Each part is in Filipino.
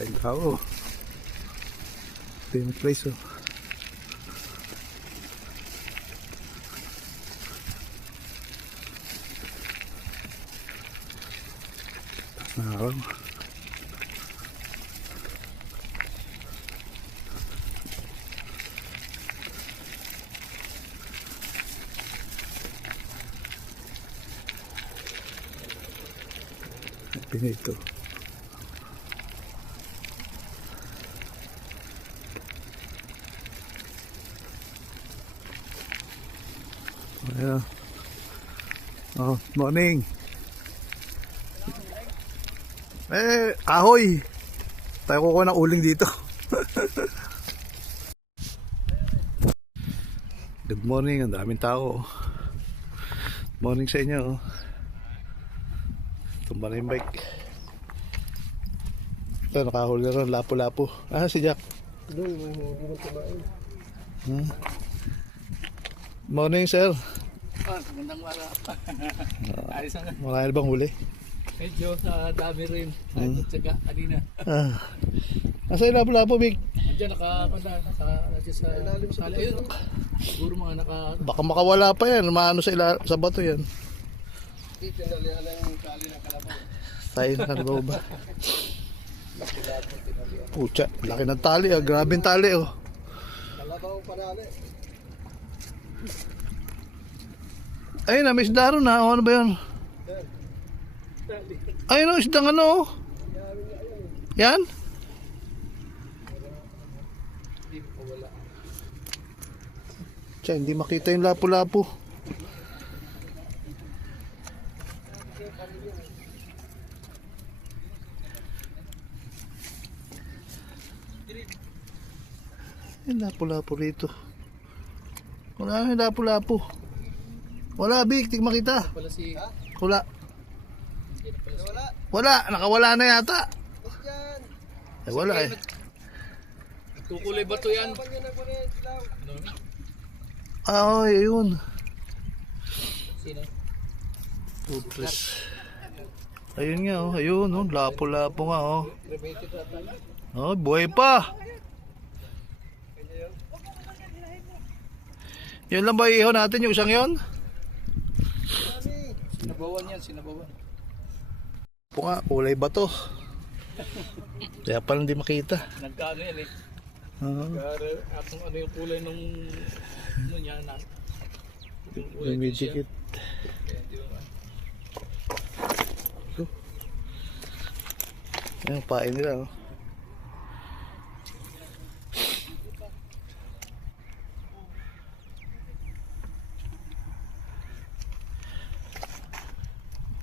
Ay, tao. Famous place, oh. Araw. Pinito. Ayan. Oh, morning. Kahoy. Tayo kukuha ng uling dito. Good morning, ang daming tao. Morning sa inyo. Tumba na yung bike. Ito, nakahuli na rin, lapo-lapo. Si Jack. Morning, sir. Magandang wala. Ayos ang Marami bang huli? medyo sa dami rin. At saka kanina. Nasa yung lapo-lapo, Big? Andiyan nakapanda sa ilalim sa ayun. Siguro mga Baka makawala pa yan, maano sa bato yan. tinalihan lang yung tali ng kalabaw. Tayo na kalabaw ba? Pucha, laki ng tali, grabe yung tali, oh. Kalabaw panali. Ayun na, may isda ron na. Ano ba yun? Ayun o, isdang ano, oh. Yan? Tiyan, hindi makita yung lapu-lapu. Yung lapu-lapu rito. Wala yung lapu-lapu. Wala, Big, tig makita. Wala si Wala. Wala, nakawala na yata. Ay, wala eh. kukulay ba to yan? Ay, ayun. Sino? Putris. Ayun nga, oh. Ayun, oh. Lapo-lapo nga, oh. Oh, buhay pa. Yun lang ba iihaw natin yung isang yun? Sinabawan yan, sinabawan. Po nga, kulay ba to? Kaya pala hindi makita. Nagkano yan eh. Atong ano yung kulay nung ano niya na. Yung kulay din siya. Lumidikit. Kaya di ba? Ayun, pain nila, oh.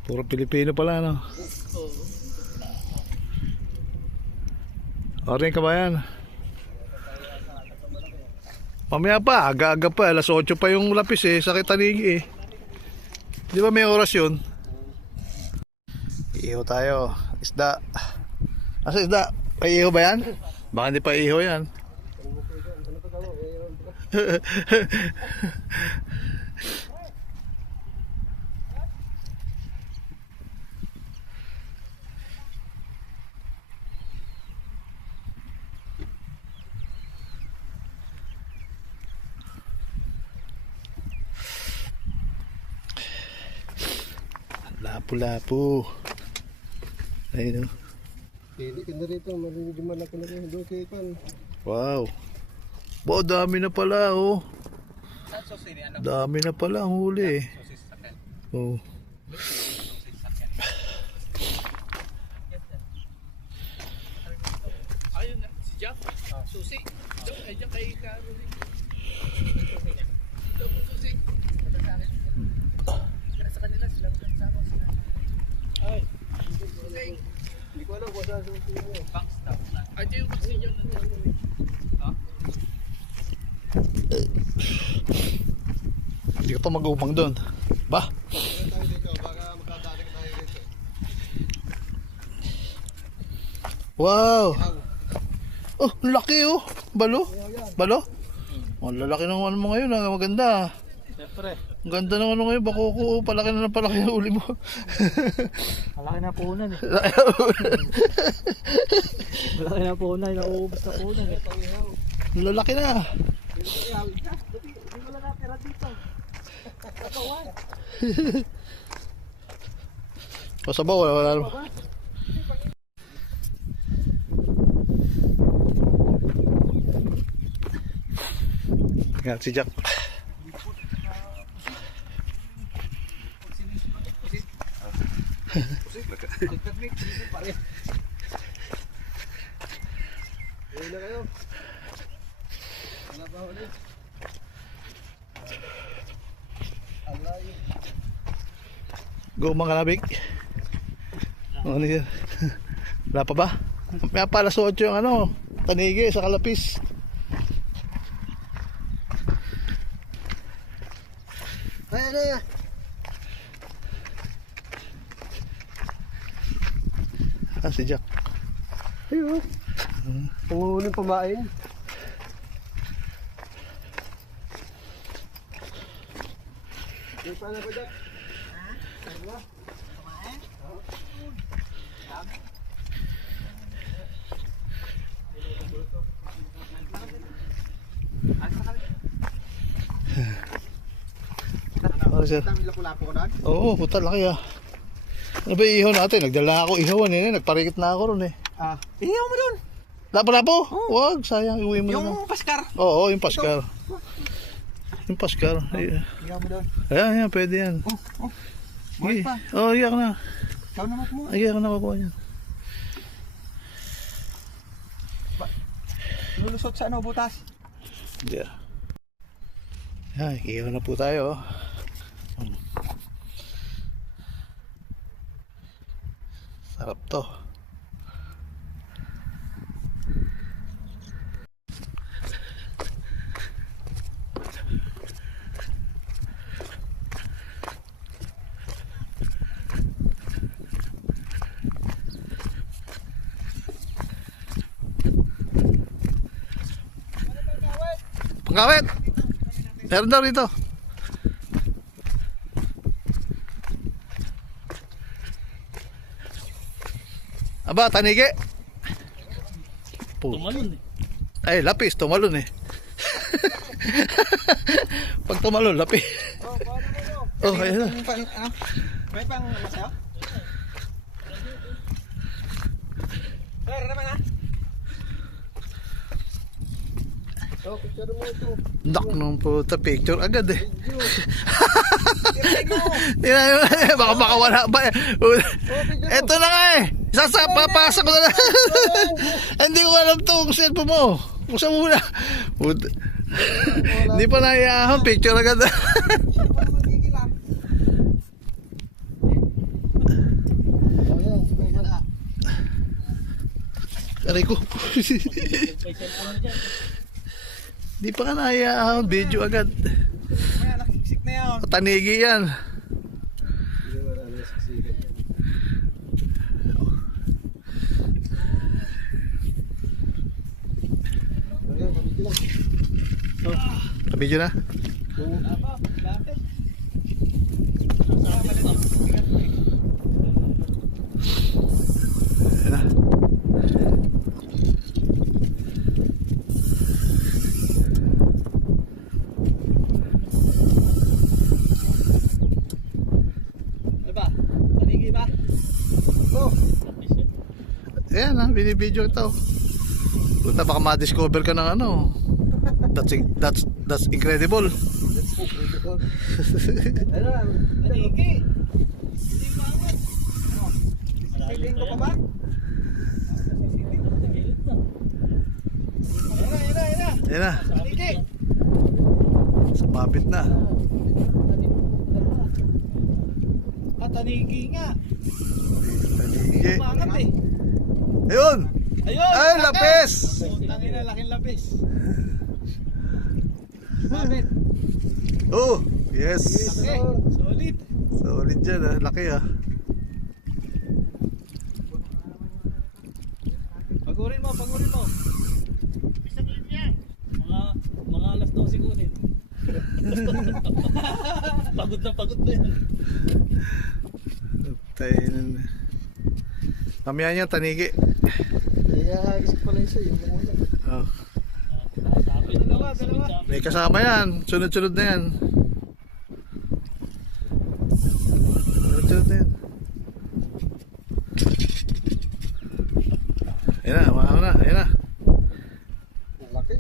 Puro Pilipino pala, no? Oring kabayan. Mamaya pa, aga-aga pa, alas 8 pa yung lapis eh, sakit tanigi eh. Di ba may oras yun? Iihaw tayo, isda. Asa isda? Paiihaw ba yan? Baka hindi pa iihaw yan. Lapu-lapu. Ayun, oh. Pili ka na rito, marinig malaki na rin. Doon kay Pan. Wow. Wow, dami na pala, oh. Dami na pala ang huli, eh. Oh. Ayun na, si Jack. Susi. Ay, Jack kay Karol. Susi. Sa kanila sila sama sila. Ay. Hindi ko alam kung saan susi mo. Backstop. Ay, ito yung vaccine yun. Ha? Hindi ka pa mag-upang doon. Ba? Wow. Oh, laki oh. Balo? Balo? Oh, lalaki ng ano mo ngayon, maganda. Siyempre. Ang ganda ng ano ngayon, bakoko. Palaki na ng palaki ang uli mo. Malaki na punan eh. Malaki na punan, nauubos na punan eh. Lalaki na. Hindi mo lang natira dito. Pasabaw, wala naman. Ingat si Jack. Go mga kalabig. Ano yan? Wala pa ba? May pala sa 8 yung ano, tanigi sa kalapis. Ay. Ah, si Jack. Ayun. Panguling pamain. May pala ba Jack? Ano sir? Dami lapu-lapu ko doon? Oo, puta laki ah. Ano ba yung ihaw natin? Nagdala ako ihawan eh. Nagparikit na ako ron eh. Iyaw mo doon. Lapo-lapo? Wag, sayang. Iuwi mo na. Yung paskar. Oo, yung paskar. Yung paskar. Iyaw mo doon. Ayan, yan, pwede yan. Buhay pa. Oo, iyak na. Ikaw naman mo. Iyak na kukuha yan. Lulusot sa ano, butas? Yeah. Ay, ihaw na po tayo. Sarap to. Pangkawit! Meron daw rito. Aba, tanigi. Tumalon eh. Ay, lapis, tumalon eh. Pag tumalon, lapis. Oh, ayun na. May pang ano sa'yo? Pero naman ha? So, picture mo ito. Dak nung puta, picture agad eh. Tiray mo! Baka wala pa eh. Eto na nga eh. Papasok ko na lang. Hindi ko alam to kung cellphone mo. Kung saan muna. Hindi pa naiyahan. Picture agad. Aray ko. Hindi pa nga naiyahan. Video agad. May nakiksik na yan. Tanigi yan. Video na? Ayan na. Ano ba? Panigi ba? Oh. Ayan na, binibidyo ito. Punta baka ma-discover ka ng ano. That's incredible. Ano lang? Panigi. Hindi mo angat. Siling ko pa ba? Ayan na. Panigi. Sumabit na. Tanigi nga. Tanigi. Umangat eh. Ayun! Ayun! Ay, lapis! Laking na, laking lapis. Bakit? Oh, yes. Okay, solid. Solid dyan ah, laki ah. Pagurin mo, pagurin mo. Isang linya. Mga alas 12 kunin. Pagod na yan. Tayo na. Mamaya niya, tanigi. Ihahagis ko pala isa, yung muna. Oh. Dalawa. May kasama yan. Sunod-sunod na yan. Sunod-sunod na yan. Ayan na, mga na. Ayan na. Ang laki.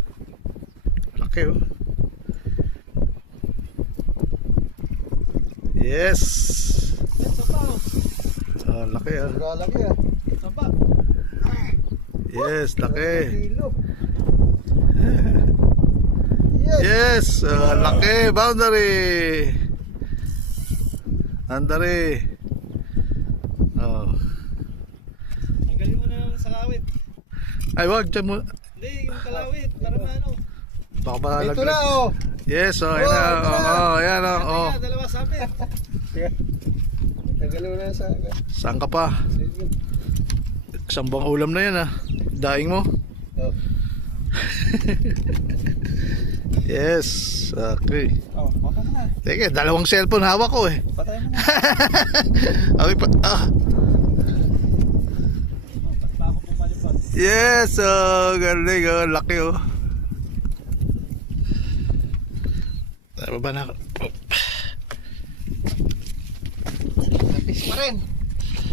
Laki oh. Yes. Oh, laki ah. Nagalaki ah. Sapa. Yes, laki. Kilo. Yes. Yes, laki. Boundary. Andari. Oh. Tanggalin mo na naman sa kawit. Ay, wag dyan mo. Hindi, yung kalawit. Para maano. Baka mahalag. Ito na oh. Yes, oh, ayan na. ito na. Oh, ayan oh. Oh. Dalawa sabi. Tagalaw na sa akin. Saan ka pa? Sige. Isang buwang ulam na yan ah. Daing mo. Oh. Yes. Okay. Oh, patay mo na. Sige, dalawang cellphone hawak ko eh. Patay mo na. Okay pa. Ah. Ba't ako pumalipad? Yes, galing oh. Laki oh. Tama ba na ako? Lapis pa rin.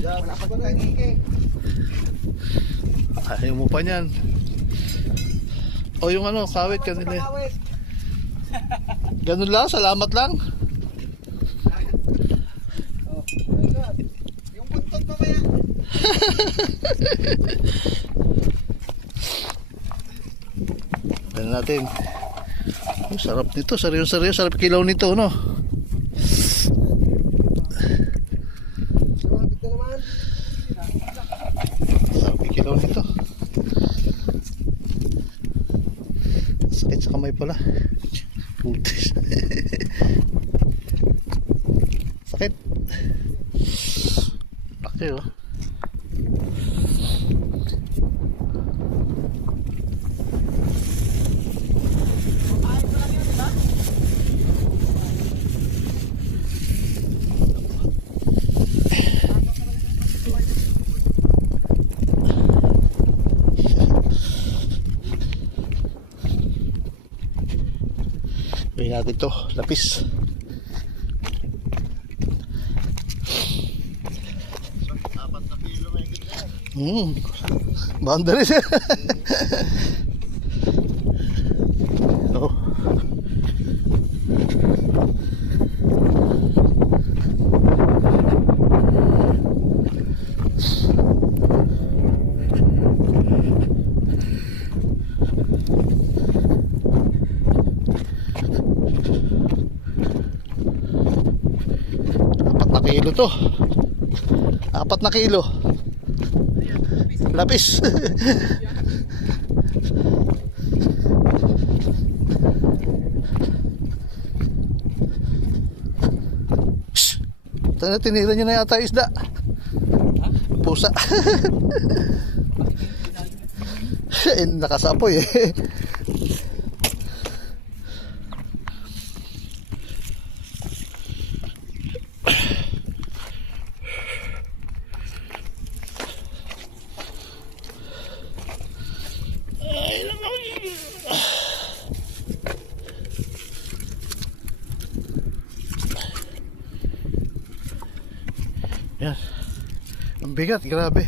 Wala pa ba tangike? Ayaw mo pa niyan. O yung ano, kawit kanila. Pangawit. Ganun lang, salamat lang. Oh, my God. Yung buntot pa kaya. Tignan natin. Oh, sarap nito, sarap kilaw nito, no? Sumabit na naman. Sarap kilaw nito. Sakit sa kamay pala. Putis. Sakit. Laki oh. Gawin natin to, lapis. Boundaries. Oh. Kilo to. 4 na kilo. Lapis. Shhh. Tinira niyo na yata isda. Pusa. Nakasapoy eh. Yan. Ang bigat, grabe.